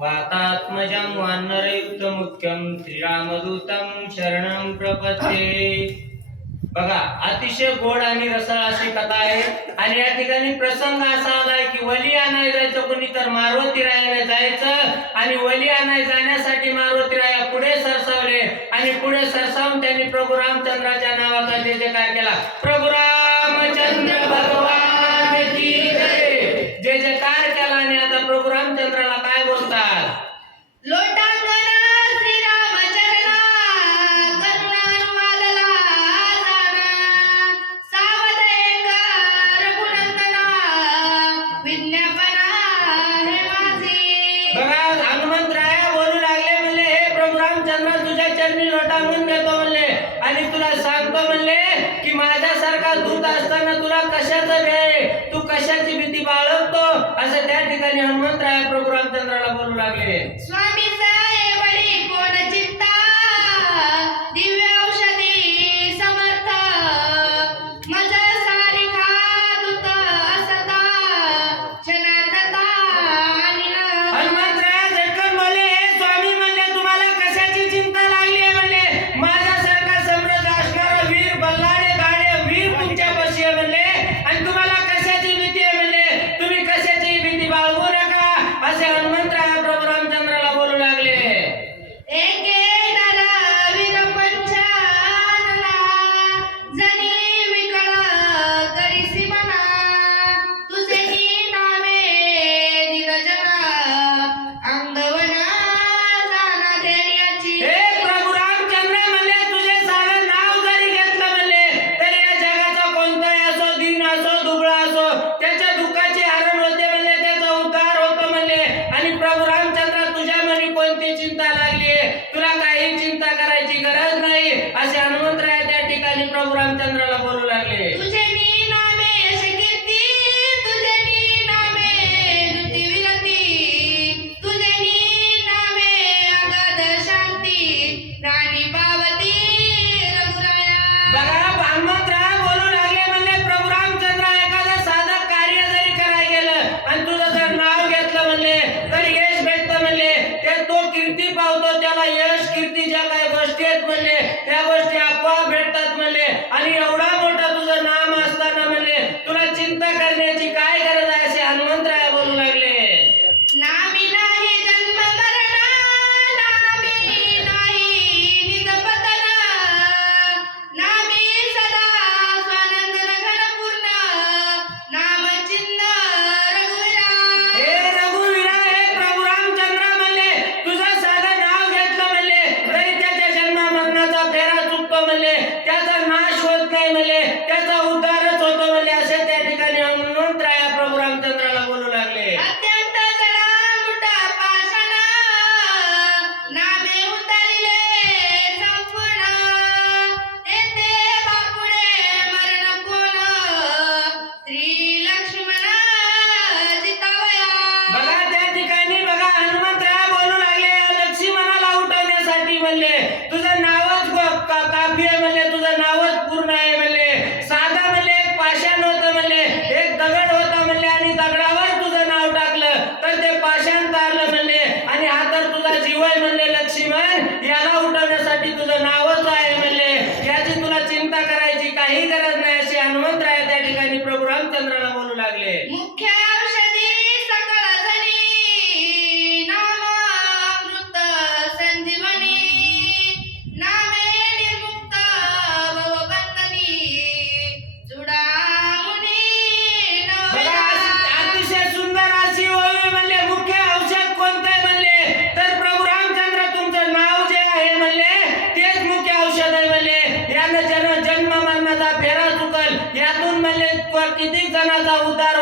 वातात्मजं वानरयुक्तमुख्यम श्रीरामदूतम शरणं प्रपत्ये बघा अतिशय गोड आणि रसाळ अशी कथा आहे. आणि या ठिकाणी प्रसंग असा आलाय की वली आणाय जायचं कोणी तर मारुती रायाने जायचं आणि वली आणाय जाण्यासाठी मारुती राया पुढे सरसावले आणि पुढे सरसावून त्यांनी प्रभू रामचंद्राच्या नावाचा जे जे काय केला. प्रभू रामचंद्र भगवान जे जे काय केला आणि आता प्रभू रामचंद्राला म्हणून त्रयाळ प्रभू रामचंद्राला बोलू लागले. स्वामी शिक्षणाचा उद्धार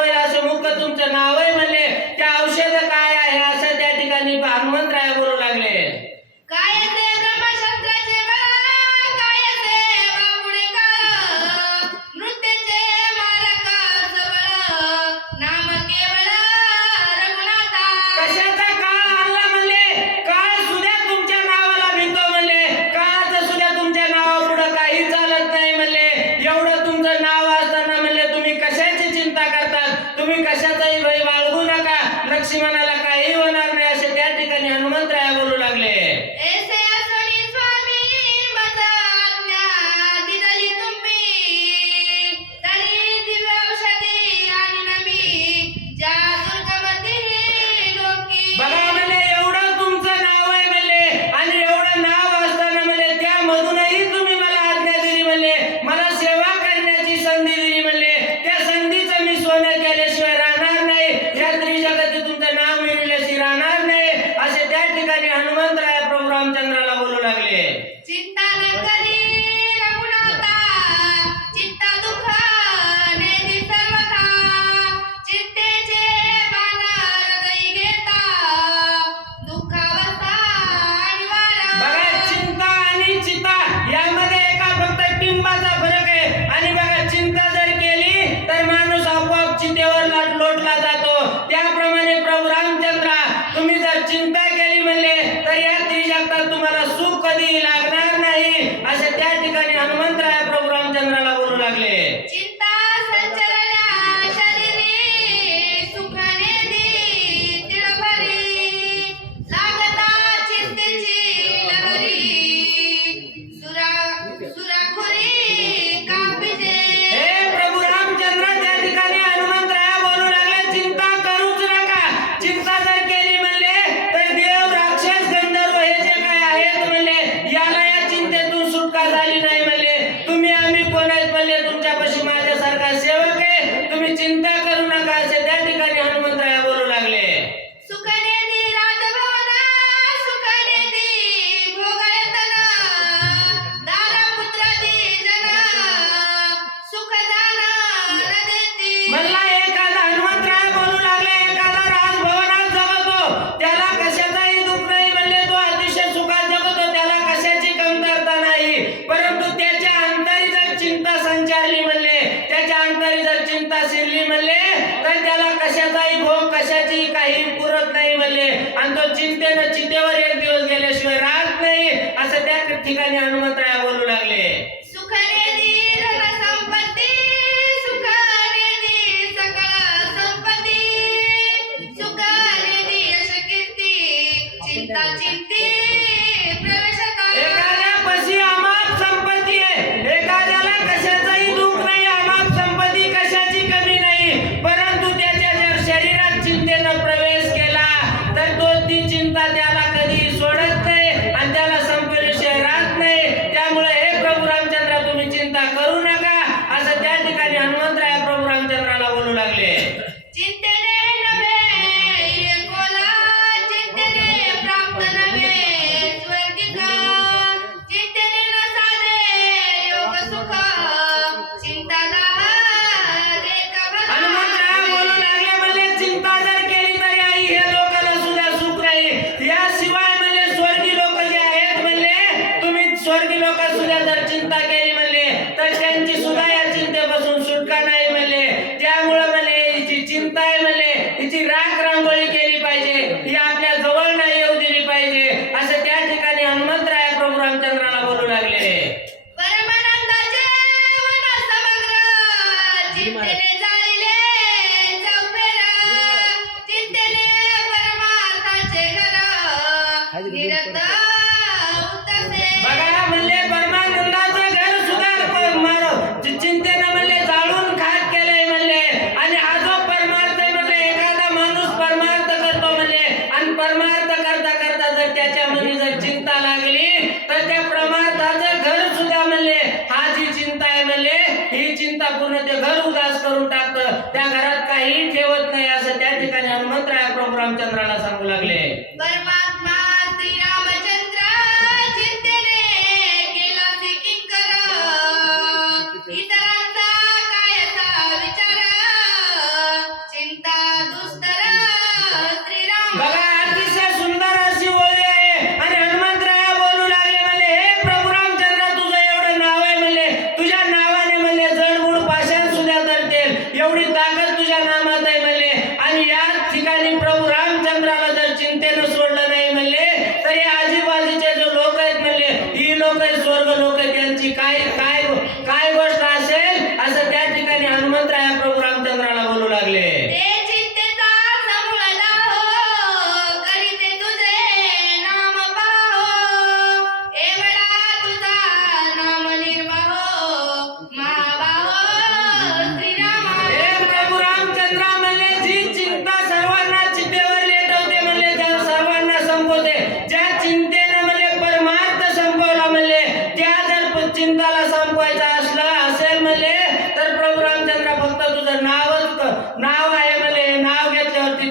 कारण त्याला कशाचाही भोग कशाची काही पुरत नाही म्हणले. आणि तो चिंतेनं चिंतेवर एक दिवस गेल्याशिवाय राहत नाही असं त्या ठिकाणी हनुमंत त्याच्या मनी जर चिंता लागली तर त्या प्रमाताचं घर सुद्धा म्हणले हा जी चिंता आहे म्हणले ही चिंता पूर्ण ते घर उदास करून टाकतं. त्या घरात काही ठेवत नाही असं त्या ठिकाणी हनुमंतराय प्रभू रामचंद्राला सांगू लागले.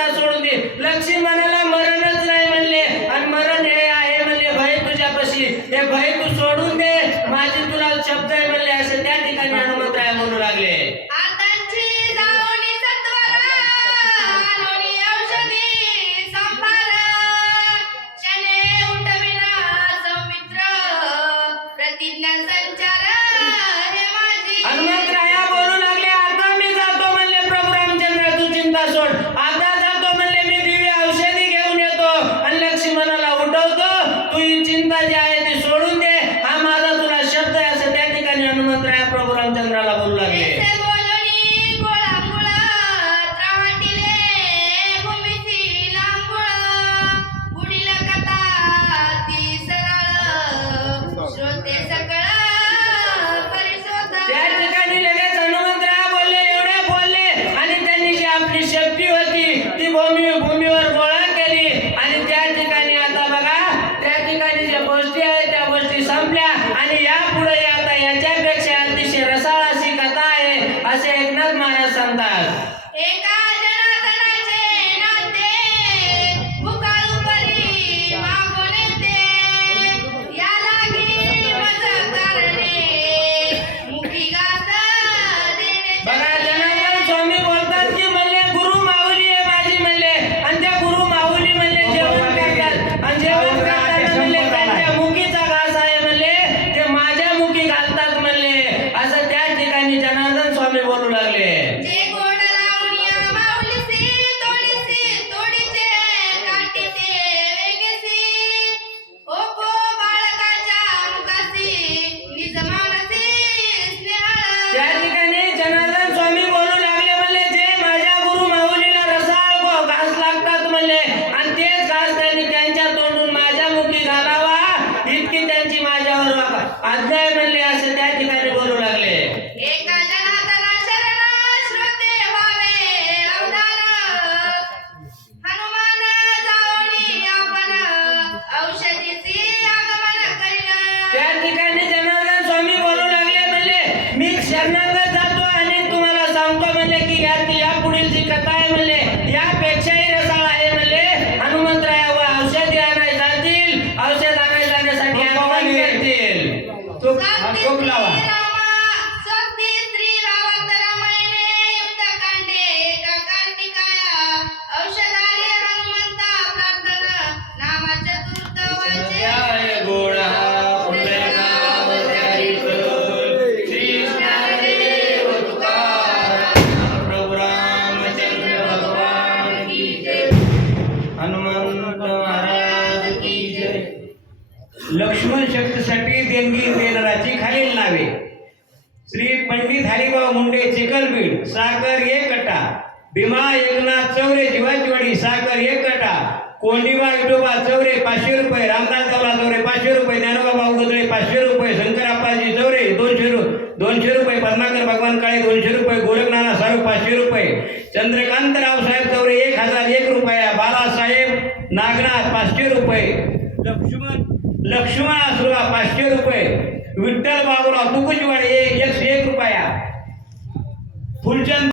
అంతా చూడుంది లక్ష్మణ महिन्याला जातो आणि तुम्हाला सांगतो म्हणजे की यातील तुझे जीवाची वडी साखर एक कटा. कोंडीबा इटोबा चौरे पाचशे रुपये रामदास गावला चौरे पाचशे रुपये ज्ञानोबा उदळे पाचशे रुपये शंकराप्पाजी चौरे दोनशे रु दोनशे रुपये पद्माकर भगवान काळे दोनशे रुपये गोरखनाना साहेब पाचशे रुपये चंद्रकांत रावसाहेब चौरे एक हजार एक रुपया बालासाहेब नागनाथ पाचशे रुपये लक्ष्मण लक्ष्मण आसुरा पाचशे रुपये विठ्ठल बाबुराव एक एक रुपया. फुलचंद